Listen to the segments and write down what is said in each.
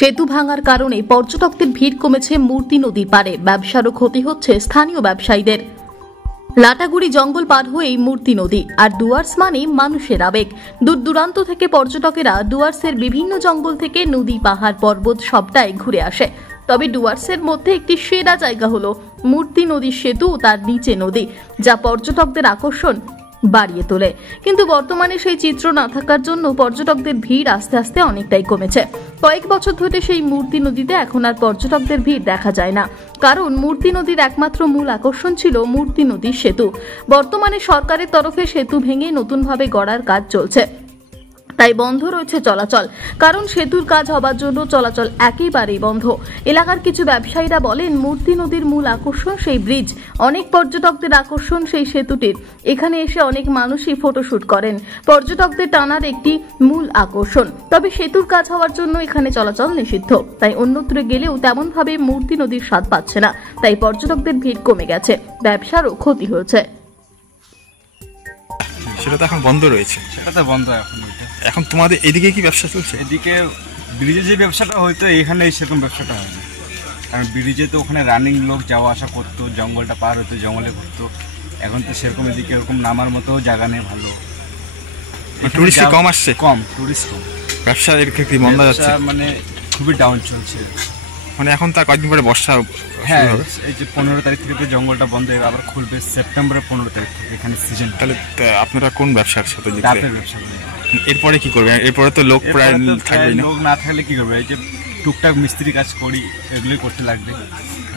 সেতু ভাঙার কারণে পর্যটকদের ভিড় কমেছে মূর্তি নদীর পাড়ে, ব্যবসারও ক্ষতি হচ্ছে স্থানীয় ব্যবসায়ীদের। লাটাগুড়ি জঙ্গল পার হয়েই মূর্তি নদী, আর ডুয়ার্স মানে মানুষের আবেগ। দূর দূরান্ত থেকে পর্যটকেরা ডুয়ার্সের বিভিন্ন জঙ্গল থেকে নদী, পাহাড়, পর্বত সবটাই ঘুরে আসে। তবে ডুয়ার্সের মধ্যে একটি সেরা জায়গা হলো মূর্তি নদীর সেতু, তার নিচে নদী, যা পর্যটকদের আকর্ষণ বাড়িয়ে তোলে। কিন্তু বর্তমানে সেই চিত্র না থাকার জন্য পর্যটকদের ভিড় আস্তে আস্তে অনেকটাই কমেছে। কয়েক বছর ধরে সেই মূর্তি নদীতে এখন আর পর্যটকদের ভিড় দেখা যায় না, কারণ মূর্তি নদীর একমাত্র মূল আকর্ষণ ছিল মূর্তি নদীর সেতু। বর্তমানে সরকারের তরফে সেতু ভেঙে নতুনভাবে গড়ার কাজ চলছে, তাই বন্ধ রয়েছে চলাচল। কারণ সেতুর কাজ হবার জন্য চলাচল একেবারেই বন্ধ। এলাকার কিছু ব্যবসায়ীরা বলেন, মূর্তি নদীর মূল আকর্ষণ সেই ব্রিজ, অনেক পর্যটকদের আকর্ষণ সেই সেতুটির। এখানে এসে অনেক মানুষই ফটোশুট করেন, পর্যটকদের টানার একটি মূল আকর্ষণ। তবে সেতুর কাজ হওয়ার জন্য এখানে চলাচল নিষিদ্ধ, তাই অন্যত্র গেলেও তেমনভাবে মূর্তি নদীর স্বাদ পাচ্ছে না। তাই পর্যটকদের ভিড় কমে গেছে, ব্যবসারও ক্ষতি হয়েছে। সেটা তো এখন বন্ধ রয়েছে। সেটা তো বন্ধ এখন তোমাদের এদিকে কি ব্যবসা চলছে? এদিকে ব্রিজে যে ব্যবসাটা হয়তো এখানে সেরকম ব্যবসাটা হয় না, কারণ ব্রিজে তো ওখানে রানিং লোক যাওয়া আসা করতো, জঙ্গলটা পার হতো, জঙ্গলে ঘুরতো। এখন তো সেরকম এদিকে এরকম নামার মতো জায়গা নেই ভালো, টুরিস্ট কম আসছে, টুরিস্ট কম। ব্যবসা এর ক্ষেত্রে বন্ধ যাচ্ছে, মানে খুবই ডাউন চলছে। মানে এখন তার কয়েকদিন পরে বর্ষা। হ্যাঁ, এই যে 15 তারিখ থেকে তো জঙ্গলটা বন্ধ হয়ে আবার খুলবে সেপ্টেম্বরের 15 তারিখ থেকে, এখানে সিজন। তাহলে আপনারা কোন ব্যবসার সাথে যুক্ত? রাতের ব্যবসা। এরপরে কি করবে? এরপরে তো লোক প্রায় থাকবে না। লোক না থাকলে কি করবে? এই যে টুকটাক মিস্ত্রি কাজ করি, এগুলোই করতে লাগবে,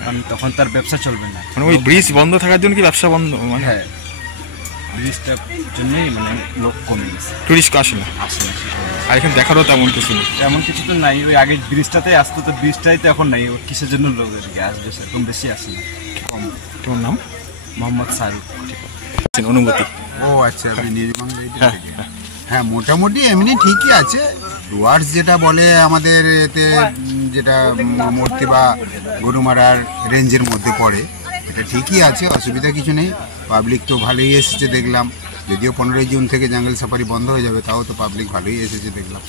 কারণ তখন তার ব্যবসা চলবে না। মানে ওই ব্রিজ বন্ধ থাকার জন্য কি ব্যবসা বন্ধ? মানে হ্যাঁ, ব্রিজটার জন্যই মানে লোক কমে গেছে, টুরিস্ট আসে না। আর এখানে দেখারও তেমন কিছু নেই, তেমন কিছু তো নাই। ওই আগে ব্রিজটাতেই আসতো, তো ব্রিজটাই তো এখন নাই। কিসের জন্য লোক এদিকে আসবে? সেরকম বেশি আসে না, কম। তোমার নাম? মোহাম্মদ শাহরুখ। অনুভূতি? ও আচ্ছা, আপনি নির্মাণ থেকে? হ্যাঁ, মোটামুটি এমনি ঠিকই আছে। ডুয়ার্স যেটা বলে আমাদের এতে, যেটা মূর্তি বা গরুমারার রেঞ্জের মধ্যে পড়ে, এটা ঠিকই আছে, অসুবিধা কিছু নেই। পাবলিক তো ভালোই এসেছে দেখলাম, যদিও 15 জুন থেকে জঙ্গল সাফারি বন্ধ হয়ে যাবে, তাও তো পাবলিক ভালোই এসেছে দেখলাম।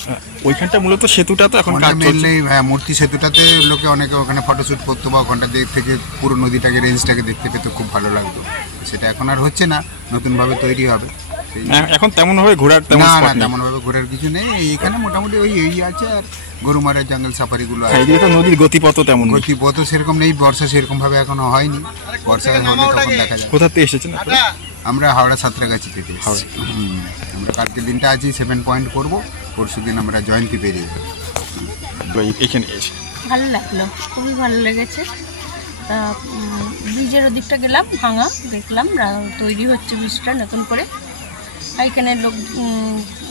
ওইখানটা মূলত সেতুটা তো এখন কাজ চলছে। হ্যাঁ, মূর্তি সেতুটাতে লোকে অনেকে ওখানে ফটোশ্যুট করতো, বা ওখানটা থেকে পুরো নদীটাকে, রেঞ্জটাকে দেখতে পেতে খুব ভালো লাগতো। সেটা এখন আর হচ্ছে না, নতুনভাবে তৈরি হবে। এখন তেমন ভাবে ঘোরার তেমন ভাবে ঘোরার কিছু নেই। এইখানে মোটামুটি ওই এই আছে, আর গরুমারা জঙ্গল সাফারি গুলো আছে। তো নদীর গতিপথ তেমন গতিপথ সেরকম নেই, বর্ষা সেরকম ভাবে এখনো হয়নি। বর্ষা হলে তখন দেখা যায়। কোথা থেকে এসেছেন? আমরা হাওড়া সাঁতরাগাছি থেকে এসেছি। আমরা কালকের দিনটা আছি 7 পয়েন্ট করবো, পরশু দিন আমরা জয়ন্তী পেরিয়ে যাবো। এখানে এসে ভালো লাগলো, খুবই ভালো লেগেছে। তা ব্রিজের ওদিকটা গেলাম, ভাঙা দেখলাম, তৈরি হচ্ছে ব্রিজটা নতুন করে। এখানে লোক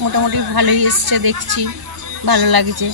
মোটামুটি ভালোই এসছে, দেখছি, ভালো লাগছে।